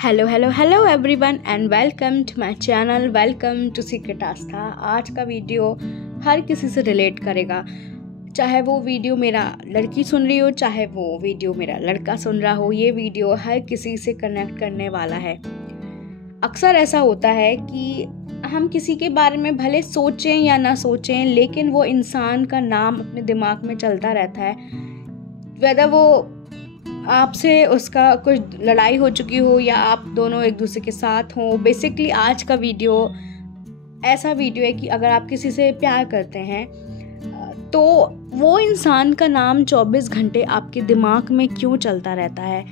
Hello hello hello everyone and welcome to my channel. Welcome to secret Aastha. आज का video हर किसी से relate करेगा, चाहे वो वीडियो मेरा लड़की सुन रही हो, चाहे वो वीडियो मेरा लड़का सुन रहा हो। ये वीडियो हर किसी से कनेक्ट करने वाला है। अक्सर ऐसा होता है कि हम किसी के बारे में भले सोचें या ना सोचें, लेकिन वो इंसान का नाम अपने दिमाग में चलता रहता है। वेदर वो आपसे उसका कुछ लड़ाई हो चुकी हो या आप दोनों एक दूसरे के साथ हो। बेसिकली आज का वीडियो ऐसा वीडियो है कि अगर आप किसी से प्यार करते हैं तो वो इंसान का नाम 24 घंटे आपके दिमाग में क्यों चलता रहता है।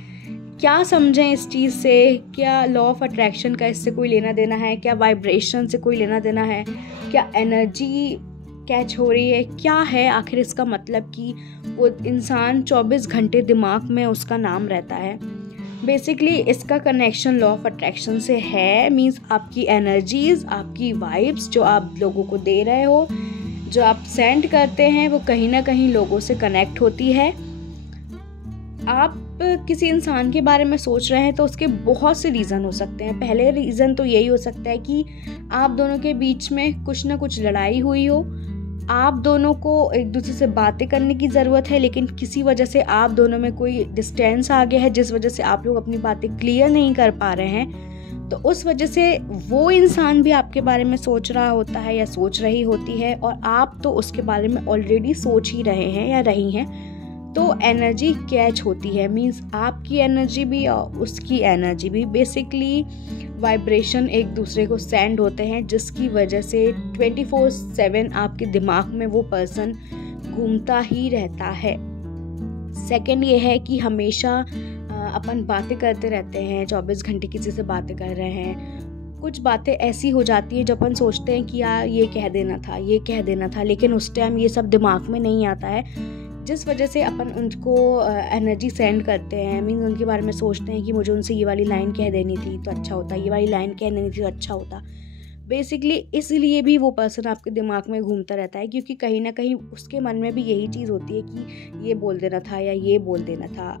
क्या समझें इस चीज़ से? क्या लॉ ऑफ अट्रैक्शन का इससे कोई लेना देना है? क्या वाइब्रेशन से कोई लेना देना है? क्या एनर्जी कैच हो रही है? क्या है आखिर इसका मतलब कि वो इंसान 24 घंटे दिमाग में उसका नाम रहता है? बेसिकली इसका कनेक्शन लॉ ऑफ अट्रैक्शन से है। मीन्स आपकी एनर्जीज, आपकी वाइब्स जो आप लोगों को दे रहे हो, जो आप सेंड करते हैं, वो कहीं ना कहीं लोगों से कनेक्ट होती है। आप किसी इंसान के बारे में सोच रहे हैं तो उसके बहुत से रीज़न हो सकते हैं। पहले रीज़न तो यही हो सकता है कि आप दोनों के बीच में कुछ ना कुछ लड़ाई हुई हो, आप दोनों को एक दूसरे से बातें करने की ज़रूरत है, लेकिन किसी वजह से आप दोनों में कोई डिस्टेंस आ गया है, जिस वजह से आप लोग अपनी बातें क्लियर नहीं कर पा रहे हैं। तो उस वजह से वो इंसान भी आपके बारे में सोच रहा होता है या सोच रही होती है, और आप तो उसके बारे में ऑलरेडी सोच ही रहे हैं या रही हैं। तो एनर्जी कैच होती है। मीन्स आपकी एनर्जी भी और उसकी एनर्जी भी, बेसिकली वाइब्रेशन एक दूसरे को सेंड होते हैं, जिसकी वजह से 24/7 आपके दिमाग में वो पर्सन घूमता ही रहता है। सेकंड ये है कि हमेशा अपन बातें करते रहते हैं, 24 घंटे किसी से बातें कर रहे हैं। कुछ बातें ऐसी हो जाती है जो अपन सोचते हैं कि यार ये कह देना था, ये कह देना था, लेकिन उस टाइम ये सब दिमाग में नहीं आता है, जिस वजह से अपन उनको एनर्जी सेंड करते हैं। मीन्स उनके बारे में सोचते हैं कि मुझे उनसे ये वाली लाइन कह देनी थी तो अच्छा होता, ये वाली लाइन कह देनी थी तो अच्छा होता। बेसिकली इसलिए भी वो पर्सन आपके दिमाग में घूमता रहता है, क्योंकि कहीं ना कहीं उसके मन में भी यही चीज़ होती है कि ये बोल देना था या ये बोल देना था।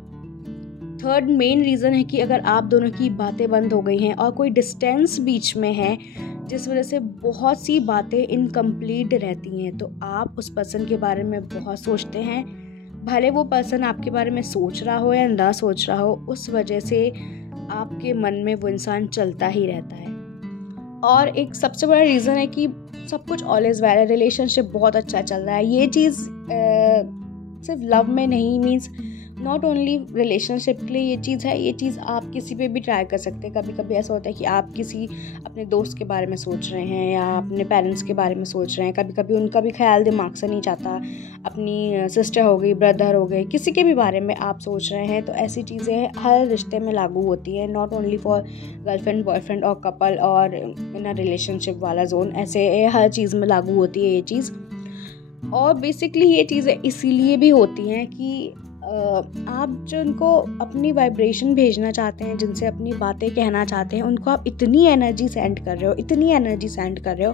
थर्ड मेन रीज़न है कि अगर आप दोनों की बातें बंद हो गई हैं और कोई डिस्टेंस बीच में है, जिस वजह से बहुत सी बातें इनकम्प्लीट रहती हैं, तो आप उस पर्सन के बारे में बहुत सोचते हैं। भले वो पर्सन आपके बारे में सोच रहा हो या ना सोच रहा हो, उस वजह से आपके मन में वो इंसान चलता ही रहता है। और एक सबसे बड़ा रीज़न है कि सब कुछ ऑल इज़ वेल, रिलेशनशिप बहुत अच्छा चल रहा है। ये चीज़ सिर्फ लव में नहीं, मीन्स नॉट ओनली रिलेशनशिप के लिए ये चीज़ है। ये चीज़ आप किसी पे भी ट्राई कर सकते हैं। कभी कभी ऐसा होता है कि आप किसी अपने दोस्त के बारे में सोच रहे हैं या अपने पेरेंट्स के बारे में सोच रहे हैं, कभी कभी उनका भी ख्याल दिमाग से नहीं जाता। अपनी सिस्टर हो गई, ब्रदर हो गए, किसी के भी बारे में आप सोच रहे हैं। तो ऐसी चीज़ें हर रिश्ते में लागू होती हैं, not only for girlfriend, boyfriend और कपल और इन अ रिलेशनशिप वाला जोन। ऐसे हर चीज़ में लागू होती है ये चीज़। और बेसिकली ये चीज़ें इसीलिए भी होती हैं कि आप जो उनको अपनी वाइब्रेशन भेजना चाहते हैं, जिनसे अपनी बातें कहना चाहते हैं, उनको आप इतनी एनर्जी सेंड कर रहे हो, इतनी एनर्जी सेंड कर रहे हो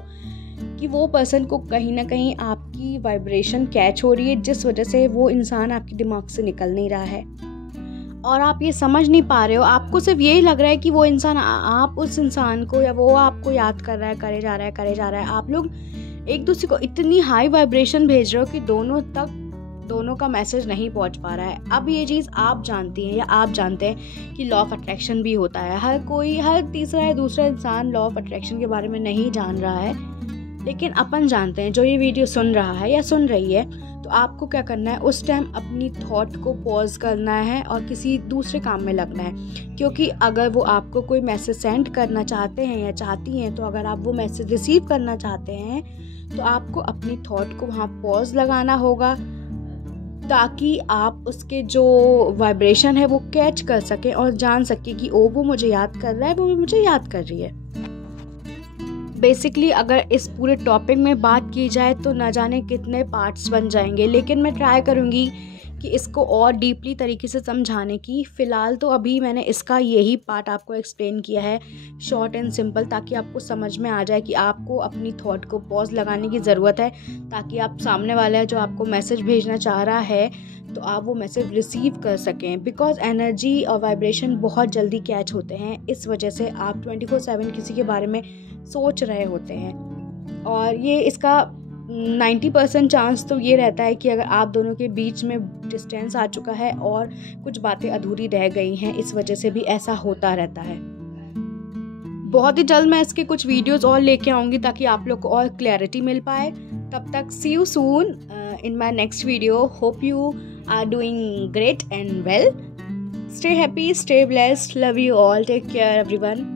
कि वो पर्सन को कहीं ना कहीं आपकी वाइब्रेशन कैच हो रही है, जिस वजह से वो इंसान आपके दिमाग से निकल नहीं रहा है और आप ये समझ नहीं पा रहे हो। आपको सिर्फ यही लग रहा है कि वो इंसान, आप उस इंसान को या वो आपको याद कर रहा है, करे जा रहा है। आप लोग एक दूसरे को इतनी हाई वाइब्रेशन भेज रहे हो कि दोनों का मैसेज नहीं पहुंच पा रहा है। अब ये चीज़ आप जानती हैं या आप जानते हैं कि लॉ ऑफ अट्रैक्शन भी होता है। हर तीसरा या दूसरा इंसान लॉ ऑफ अट्रैक्शन के बारे में नहीं जान रहा है, लेकिन अपन जानते हैं। जो ये वीडियो सुन रहा है या सुन रही है, तो आपको क्या करना है, उस टाइम अपनी थॉट को पॉज करना है और किसी दूसरे काम में लगना है। क्योंकि अगर वो आपको कोई मैसेज सेंड करना चाहते हैं या चाहती हैं, तो अगर आप वो मैसेज रिसीव करना चाहते हैं, तो आपको अपनी थॉट को वहाँ पॉज लगाना होगा, ताकि आप उसके जो वाइब्रेशन है वो कैच कर सकें और जान सकें कि वो मुझे याद कर रहा है, वो भी मुझे याद कर रही है। बेसिकली अगर इस पूरे टॉपिक में बात की जाए तो न जाने कितने पार्ट्स बन जाएंगे, लेकिन मैं ट्राई करूँगी कि इसको और डीपली तरीके से समझाने की। फ़िलहाल तो अभी मैंने इसका यही पार्ट आपको एक्सप्लेन किया है, शॉर्ट एंड सिंपल, ताकि आपको समझ में आ जाए कि आपको अपनी थॉट को पॉज लगाने की ज़रूरत है, ताकि आप सामने वाला जो आपको मैसेज भेजना चाह रहा है तो आप वो मैसेज रिसीव कर सकें। बिकॉज एनर्जी और वाइब्रेशन बहुत जल्दी कैच होते हैं, इस वजह से आप 24/7 किसी के बारे में सोच रहे होते हैं। और ये इसका 90% चांस तो ये रहता है कि अगर आप दोनों के बीच में डिस्टेंस आ चुका है और कुछ बातें अधूरी रह गई हैं, इस वजह से भी ऐसा होता रहता है। बहुत ही जल्द मैं इसके कुछ वीडियोस और लेके आऊँगी ताकि आप लोग को और क्लैरिटी मिल पाए। तब तक see you soon in my next video. Hope you are doing great and well. Stay happy, stay blessed, love you all, take care everyone.